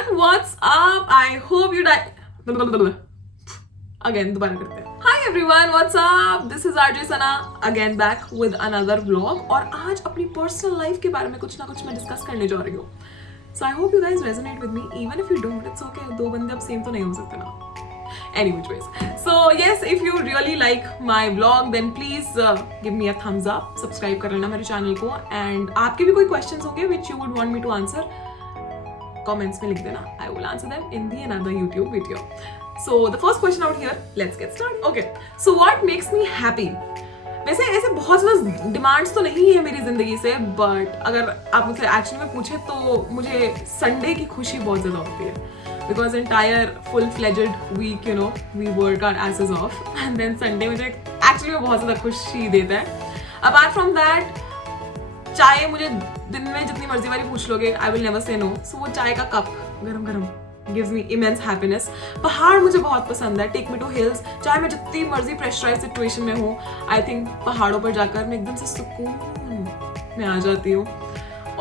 everyone, what's up? I hope you again दोबारा करते हैं. Hi everyone, what's up? This is RJ Sana again back with another vlog और आज अपनी personal life के बारे में कुछ ना कुछ मैं discuss करने जा रही हूँ. So I hope you guys resonate with me. Even if you don't, it's okay. दो बंदे अब same तो नहीं हो सकते ना. Anyways, so yes, if you really like my vlog, then please give me a thumbs up. Subscribe कर लेना मेरे channel को. And आपके भी कोई questions होंगे which you would want me to answer, comments में लिख देना. I will answer them in the another YouTube video. So the first question out here, let's get started. Okay, so what makes me happy? वैसे ऐसे बहुत ज़्यादा demands तो नहीं है मेरी ज़िंदगी से, बट अगर आप मुझसे एक्चुअली में पूछे तो मुझे संडे की खुशी बहुत ज़्यादा होती है. Because entire full fledged week we work our asses off and then Sunday मुझे एक्चुअली में बहुत ज़्यादा खुशी देता है. अपार्ट फ्रॉम दैट, चाय मुझे दिन में जितनी मर्जी वाली पूछ लोगे, I will never say no. So वो चाय का कप गरम गरम gives me immense happiness. पहाड़ मुझे बहुत पसंद है. Take me to hills. चाहे मैं जितनी मर्जी pressurized situation में हूँ, I think पहाड़ों पर जाकर मैं एकदम से सुकून में आ जाती हूँ.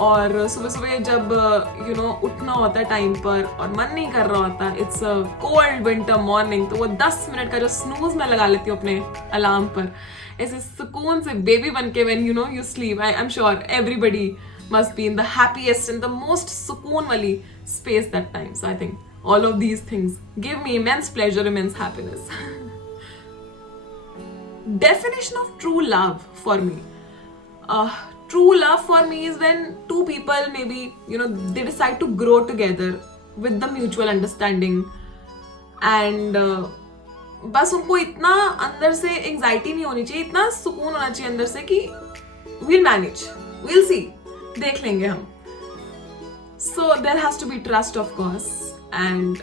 और सुबह सुबह जब उठना होता है टाइम पर और मन नहीं कर रहा होता, it's a cold winter morning, तो वो 10 मिनट का जो snooze मैं लगा लेती हूँ अपने अलार्म पर, ऐसे सुकून से बेबी बन के when you sleep. I'm sure everybody must be in the happiest and the most sukoon wali space that time. So I think all of these things give me immense pleasure, immense happiness. Definition of true love for me. True love for me is when two people maybe they decide to grow together with the mutual understanding and बस उनको इतना अंदर से anxiety नहीं होनी चाहिए, इतना सुकून होना चाहिए अंदर से कि we'll manage, we'll see, देख लेंगे हम. So there has to be trust of course and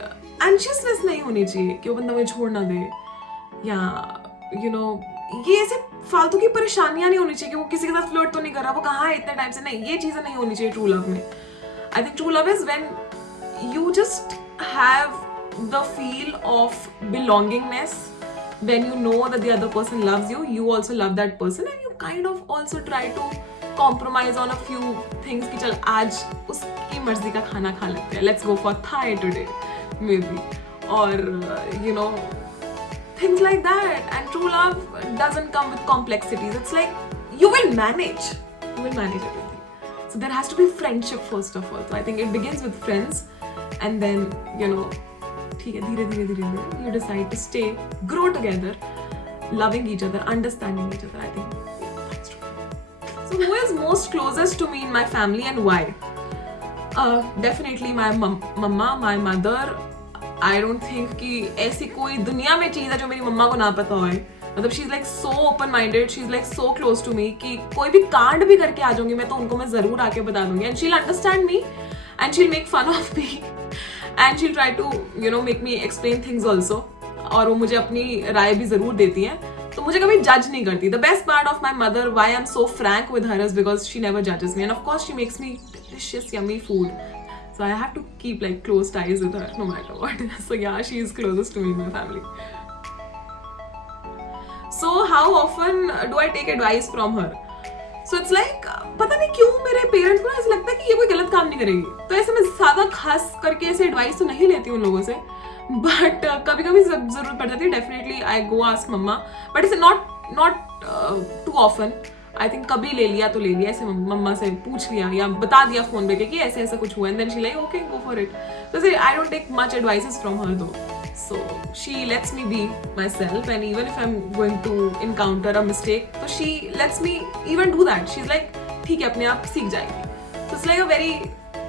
anxiousness नहीं होनी चाहिए कि वो बंदा मुझे छोड़ ना दे, या ये ऐसे फालतू की परेशानियां नहीं होनी चाहिए कि वो किसी के साथ फ्लर्ट तो नहीं कर रहा, वो कहाँ है इतने टाइम से. नहीं, ये चीजें नहीं होनी चाहिए ट्रू लव में. I think true love is when you just have the feel of belongingness, when you know that the other person loves you, you also love that person and you kind of also try to compromise on a few things कि चल आज उसकी मर्जी का खाना खा लेते हैं, let's go for Thai today maybe, or things like that. And true love doesn't come with complexities. It's like you will manage everything. So there has to be friendship first of all. So I think it begins with friends and then ठीक है, धीरे धीरे you decide to stay, grow together, loving each other, understanding each other. I think that's true. So who is most closest to me in my family and why? Definitely my mama, my mother. I don't think कि ऐसी कोई दुनिया में चीज़ है जो मेरी मम्मा को ना पता होए. मतलब she's like so open minded, she's like so close to me कि कोई भी कांड भी करके आ जाऊंगी मैं तो उनको मैं ज़रूर आके बता दूंगी and she'll understand me and she'll make fun of me and she'll try to make me explain things also. और वो मुझे अपनी राय भी ज़रूर देती हैं, तो मुझे कभी जज नहीं करती. The best part of my mother, why I'm so frank with her, is because she never judges me and of course she makes me delicious yummy food. So I have to keep like close ties with her no matter what. So yeah, she is closest to me in my family. So how often do I take advice from her? So it's like पता नहीं क्यों मेरे parents को ऐसा लगता है कि ये कोई गलत काम नहीं करेगी, तो ऐसे मैं ज़्यादा खास करके ऐसे एडवाइस तो नहीं लेती उन लोगों से, बट कभी कभी ज़रूरत पड़ जाती है. Definitely I go ask mama, but it's not too often. I think कभी ले लिया तो ले लिया, ऐसे मम्मा से पूछ लिया या बता दिया फोन पे कि ऐसे ऐसा कुछ हुआ and then she like okay go for it. तो I don't take much advices from her दो. So she lets me be myself and even if I'm going to encounter a mistake, so she lets me even do that. She's like ठीक है, अपने आप सीख जाएगी. So it's like a very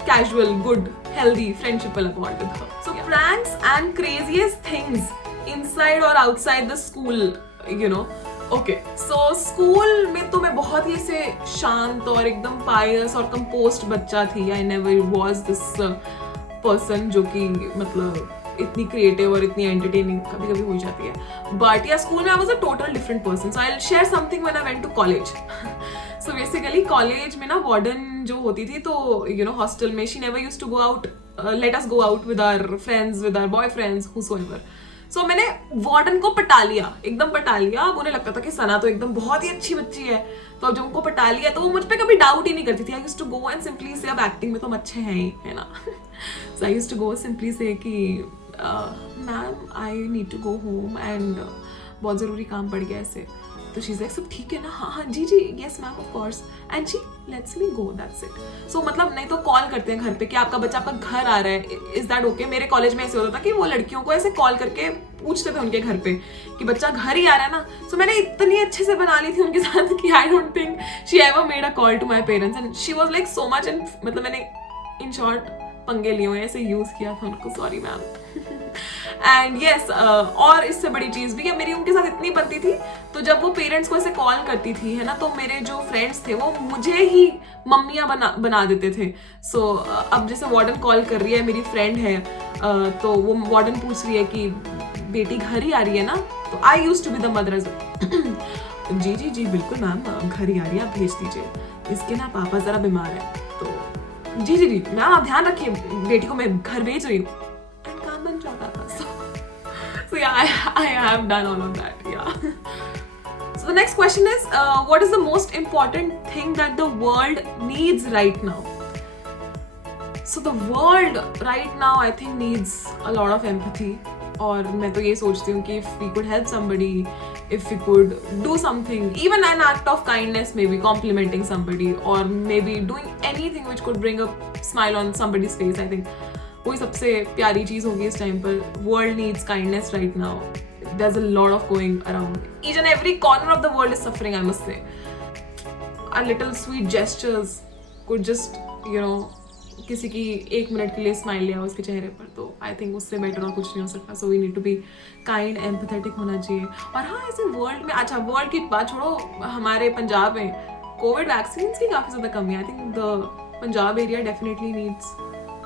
casual, good, healthy friendship bond with her. So yeah. Pranks and craziest things inside or outside the school, Okay, so school में तो मैं बहुत ही ऐसे शांत और एकदम pious और composed बच्चा थी. I never was this person जो कि मतलब इतनी क्रिएटिव और इतनी एंटरटेनिंग कभी कभी हो जाती है. बट या स्कूल में I was a total different person. So I will share something when I went to college. So basically college में ना वार्डन जो होती थी, तो हॉस्टल में she never used to go out, let us go out with our friends, with our boyfriends, whosoever. So मैंने warden को पटा लिया, एकदम पटा लिया. अब उन्हें लगता था कि सना तो एकदम बहुत ही अच्छी बच्ची है, तो अब जब उनको पटा लिया तो वो मुझ पे कभी डाउट ही नहीं करती थी. I used to go and simply say अब एक्टिंग में तो हम अच्छे हैं ही, है ना. So I used to go simply say कि ma'am I need to go home and बहुत ज़रूरी काम पड़ गया ऐसे. तो शी इज लाइक सब ठीक है ना, हाँ हाँ जी जी yes ma'am of course, and she lets me go, that's it. So मतलब नहीं तो कॉल करते हैं घर पे कि आपका बच्चा आपका घर आ रहा है, इज दैट ओके. मेरे कॉलेज में ऐसे होता था कि वो लड़कियों को ऐसे कॉल करके पूछते थे उनके घर पे कि बच्चा घर ही आ रहा है ना. सो मैंने इतनी अच्छे से बना ली थी उनके साथ कि I don't think she ever made a call to my parents, and she was like so much. And मतलब मैंने इन शॉर्ट पंगे लिए हुए ऐसे यूज किया था उनको, सॉरी मैम. एंड येस, और इससे बड़ी चीज भी है, मेरी उनके साथ इतनी बनती थी, तो जब वो पेरेंट्स को ऐसे कॉल करती थी है ना, तो मेरे जो फ्रेंड्स थे वो मुझे ही मम्मियाँ बना देते थे. सो अब जैसे वार्डन कॉल कर रही है, मेरी फ्रेंड है, तो वो वार्डन पूछ रही है कि बेटी घर ही आ रही है ना, तो I used to be the mother. जी जी जी बिल्कुल मैम घर ही आ रही है, आप भेज दीजिए, इसके ना पापा जरा बीमार है, तो जी जी जी मैम आप ध्यान रखिए, बेटी को मैं घर भेज रही हूँ. एंड काम बन जाता था. So yeah, I have done all of that, yeah. So the next question is, what is the most important thing that the world needs right now? So the world right now I think needs a lot of empathy. और मैं तो ये सोचती हूँ कि if we could help somebody, if we could do something, even an act of kindness, maybe complimenting somebody, or maybe doing anything which could bring a smile on somebody's face, I think वही सबसे प्यारी चीज होगी इस time पर. World needs kindness right now. There is a lot of going around. Each and every corner of the world is suffering, I must say. A little sweet gestures could just you know, किसी की 1 minute के लिए smile लिया उसके चेहरे पर, तो I think उससे बेटर और कुछ नहीं हो सकता. So we need to be kind, empathetic होना चाहिए. और हाँ, ऐसे वर्ल्ड में, अच्छा वर्ल्ड की बात छोड़ो, हमारे पंजाब में कोविड वैक्सीन की काफ़ी ज़्यादा कमी है. I think the Punjab area definitely needs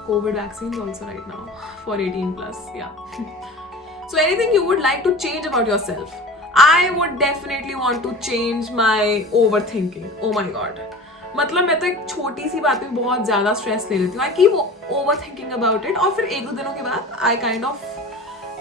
COVID vaccines also right now for 18 plus, yeah. So anything you would like to change about yourself? I would definitely want to change my overthinking. Oh my god. मतलब मैं तो एक छोटी सी बात में बहुत ज़्यादा stress ले लेती हूँ. I keep overthinking about it, और फिर 1-2 दिनों के बाद I kind of,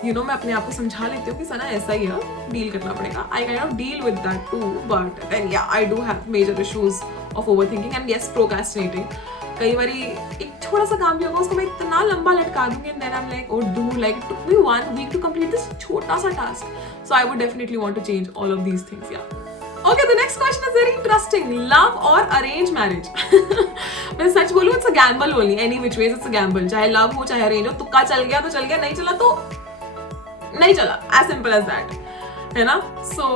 you know, मैं अपने आप को समझा लेती हूँ कि सना ऐसा ही है, डील करना पड़ेगा. I kind of deal with that too, but then yeah, I do have major issues of overthinking and yes, procrastinating. कई बारी एक छोटा सा काम भी होगा, उसको मैं इतना लंबा लटका दूंगी, and then I'm like, oh dude, like it took me 1 week to complete this छोटा सा task. So I would definitely want to change all of these things, yeah. Okay, the next question is very interesting. Love or arrange marriage? मैं सच बोलूँ, it's a gamble only. Any which ways, it's a gamble. चाहे love हो चाहे arrange हो, तुक्का चल गया तो चल गया, नहीं चला तो नहीं चला. As simple as that, है ना? So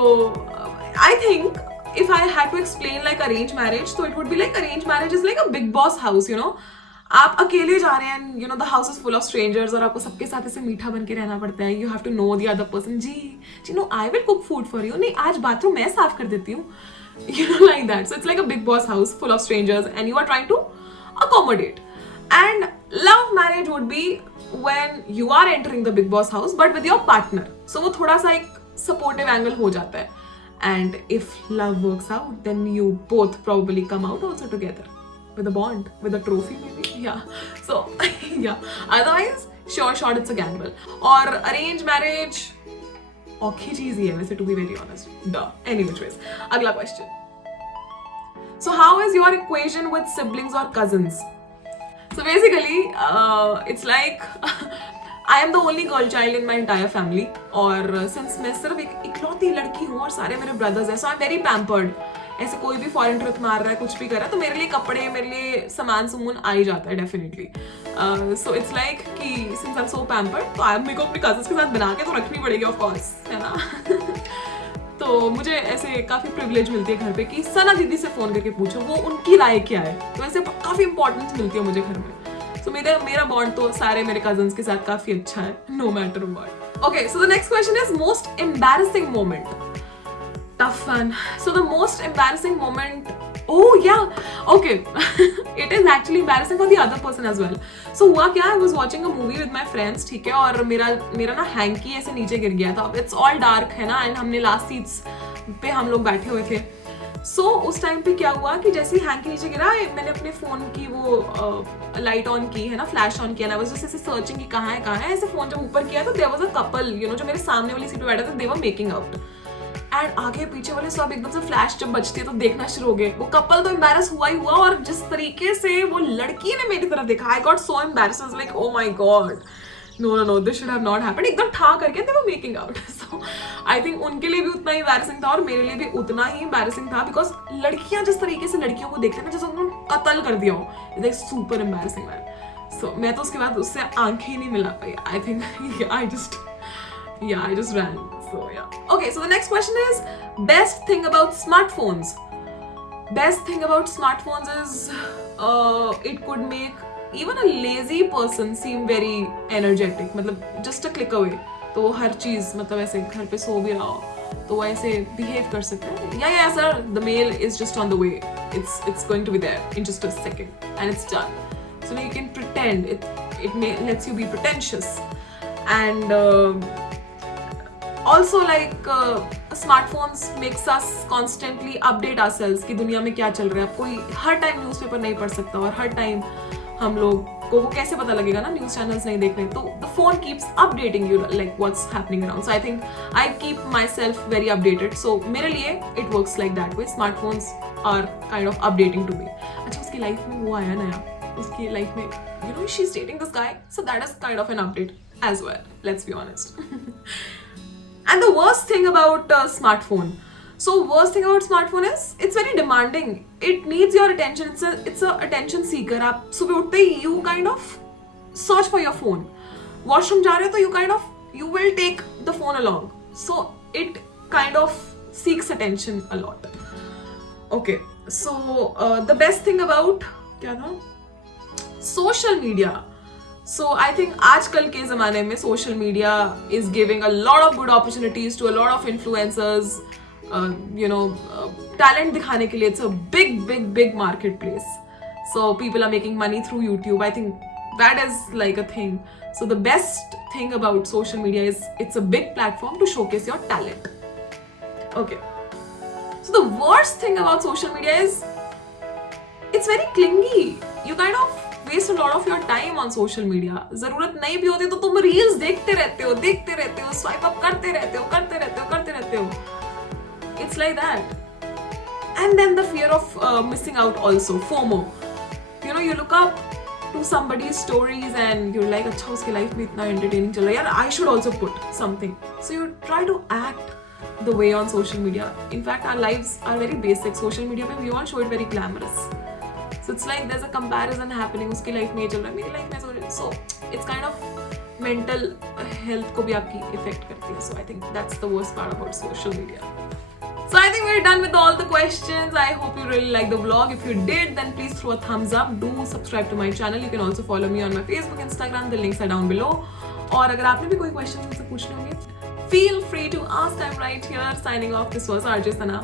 I think if I had to explain like arranged marriage, so it would be like arranged marriage is like a big boss house, you know. आप अकेले जा रहे हैं, you know, the house is full of strangers, और आपको सबके साथ ऐसे मीठा बन के रहना पड़ता है. You have to know the other person. Ji no, I will cook food for you. नहीं, आज बाथरूम मैं साफ कर देती हूँ. You know, like that. So it's like a big boss house full of strangers, and you are trying to accommodate. And love marriage would be when you are entering the big boss house, but with your partner. So वो थोड़ा सा एक supportive angle हो जाता है. And if love works out, then you both probably come out also together with a bond, with a trophy maybe, yeah. So yeah, otherwise sure it's a gamble. Or arranged marriage औखी चीज ही है वैसे, to be very honest. Duh. Any which ways. अगला question. So how is your equation with siblings or cousins? So basically it's like I am the only girl child in my entire family, और since मैं सिर्फ एक इकलौती लड़की हूँ और सारे मेरे brothers हैं, so I'm very pampered. ऐसे कोई भी फॉरेन ट्रिप मार रहा है, कुछ भी कर रहा है, तो मेरे लिए कपड़े, मेरे लिए सामान सुमून आ ही जाता है डेफिनेटली. सो इट्स लाइक कि since I am so pampered, तो मेरे को अपने कजन्स के साथ बना के तो रखनी पड़ेगी ऑफ कोर्स, है ना. तो मुझे ऐसे काफ़ी प्रिविलेज मिलती है घर पे कि सना दीदी से फ़ोन करके पूछो वो उनकी राय क्या है, तो ऐसे काफ़ी इंपॉर्टेंस मिलती है मुझे घर में. So मेरा बॉन्ड तो सारे मेरे कजन्स के साथ काफ़ी अच्छा है, no matter what. Okay, so the next question is most embarrassing moment. Tough one. So the most embarrassing moment, oh yeah, okay. It is actually embarrassing for the other person as well. So हुआ क्या, I was watching a movie with my friends, ठीक है, और मेरा ना hanky ऐसे नीचे गिर गया था. It's all dark है ना, and हमने लास्ट सीट्स पे हम लोग बैठे हुए थे. सो उस टाइम पे क्या हुआ कि जैसे ही हैंकी नीचे गिरा, मैंने अपने फ़ोन की वो लाइट ऑन की है ना, फ्लैश ऑन किया ना, बस जैसे सर्चिंग की कहाँ है. ऐसे फ़ोन जब ऊपर किया तो there was a couple, you know, जो मेरे सामने वाली सीट पे बैठा था, they were making out. And आगे पीछे वाले सब एकदम से फ्लैश जब बजती है तो देखना शुरू हो गए। वो कपल तो एम्बैरस हुआ ही हुआ, और जिस तरीके से वो लड़की ने मेरी तरफ देखा, I got so embarrass, like oh my God, no, this should have not happened। एकदम ठा करके they were making out। So I think उनके लिए भी उतना ही embarrassing था और मेरे लिए भी उतना ही embarrassing था, because लड़कियां जिस तरीके से लड़कियों को देखते हैं ना, जैसे उन्होंने कत्ल कर दिया हो, it's like super embarrassing man। So मैं तो उसके बाद उससे आंखें ही नहीं मिला पाई। I think I just ran। So yeah, okay, so the next question is best thing about smartphones। Best thing about smartphones is it could make even a lazy person seem very energetic। मतलब just a click away तो वो हर चीज, मतलब ऐसे घर पे सो भी रहा हो तो वो ऐसे behave कर सकते हैं। Yeah, sir, the mail is just on the way, it's going to be there in just a second and it's done। So now you can pretend, it lets you be pretentious। And also like smartphones makes us constantly update ourselves कि दुनिया में क्या चल रहा है। आप कोई हर time newspaper नहीं पढ़ सकता, और हर टाइम हम लोग को वो कैसे पता लगेगा ना, न्यूज़ चैनल्स नहीं देख रहे, तो the phone keeps updating you like what's happening around. So I think I keep myself very updated. So मेरे लिए it works like that way. Smartphones are kind of updating to me. अच्छा, उसकी life में वो आया नया, उसकी life में you know she is dating this guy, so that is kind of an update as well, let's be honest. And the worst thing about smartphone, so worst thing about smartphone is it's very demanding, it needs your attention, it's a attention seeker। आप सुबह उठते ही you kind of search for your phone, washroom जा रहे हो तो you kind of you will take the phone along, so it kind of seeks attention a lot। okay, so the best thing about क्या था, social media। So I think आजकल के ज़माने में social media is giving a lot of good opportunities to a lot of influencers, talent दिखाने के लिए it's a big marketplace। So people are making money through YouTube। I think that is like a thing। So the best thing about social media is it's a big platform to showcase your talent। Okay, so the worst thing about social media is it's very clingy। You kind of waste a lot of your time on social media। जरूरत नहीं भी होती तो तुम reels देखते रहते हो, swipe up करते रहते हो। It's like that। And then the fear of missing out also, FOMO। You know, you look up to somebody's stories and you're like, अच्छा उसकी लाइफ में इतना entertaining चल रहा है यार, I should also put something। So you try to act the way on social media। In fact, our lives are very basic। Social media पे we all show it very glamorous। So it's like there's a comparison happening, उसकी life में ये चल रहा है, मेरी life में so it's kind of mental health को भी आपकी affect करती है। So I think that's the worst part about social media। So I think we're done with all the questions। I hope you really liked the vlog। If you did, then please throw a thumbs up। Do subscribe to my channel। You can also follow me on my Facebook, Instagram। The links are down below। और अगर आपने भी कोई questions मुझसे पूछने होंगे, feel free to ask। I'm right here signing off। This was RJ Sana।